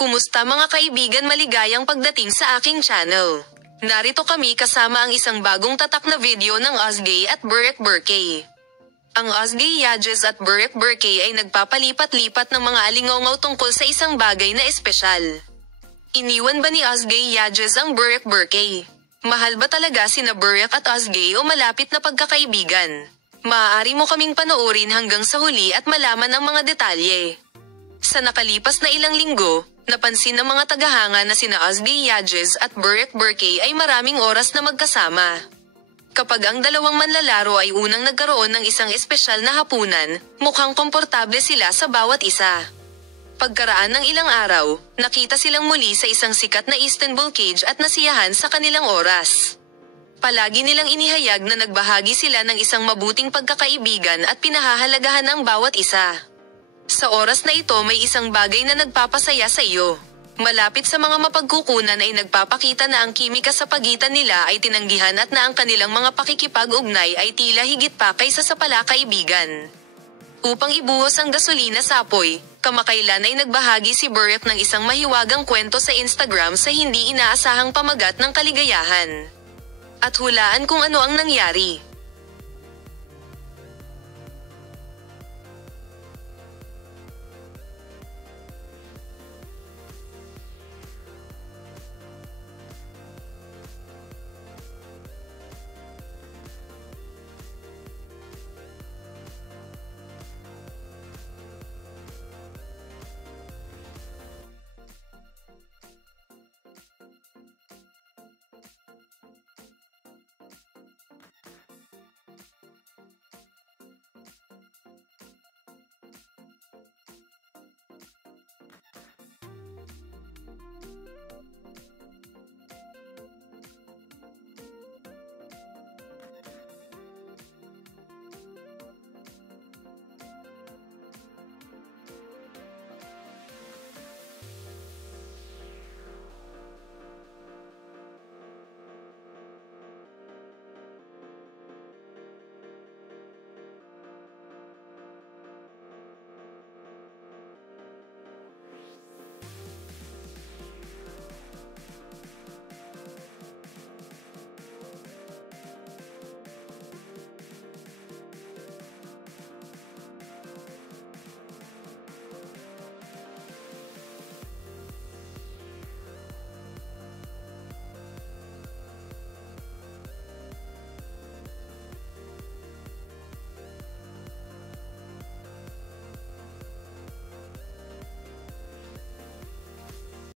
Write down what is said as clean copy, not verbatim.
Kumusta mga kaibigan, maligayang pagdating sa aking channel. Narito kami kasama ang isang bagong tatak na video ng Ozgay at Burek Burkay. Ang Ozgay Yadges at Burek Burkay ay nagpapalipat-lipat ng mga alingaw tungkol sa isang bagay na espesyal. Iniwan ba ni Ozgay Yadges ang Burek Burkay? Mahal ba talaga sina Burek at Ozgay o malapit na pagkakaibigan? Maaari mo kaming panoorin hanggang sa huli at malaman ang mga detalye. Sa nakalipas na ilang linggo, napansin ng mga tagahanga na sina Ozgay Yadges at Burek Burkay ay maraming oras na magkasama. Kapag ang dalawang manlalaro ay unang nagkaroon ng isang espesyal na hapunan, mukhang komportable sila sa bawat isa. Pagkaraan ng ilang araw, nakita silang muli sa isang sikat na Istanbul cage at nasiyahan sa kanilang oras. Palagi nilang inihayag na nagbahagi sila ng isang mabuting pagkakaibigan at pinahahalagahan ang bawat isa. Sa oras na ito may isang bagay na nagpapasaya sa iyo. Malapit sa mga mapagkukunan ay nagpapakita na ang kimika sa pagitan nila ay tinanggihan at na ang kanilang mga pakikipag-ugnay ay tila higit pa kaysa sa palakaibigan. Upang ibuhos ang gasolina sa apoy, kamakailan ay nagbahagi si Burek ng isang mahiwagang kwento sa Instagram sa hindi inaasahang pamagat ng kaligayahan. At hulaan kung ano ang nangyari.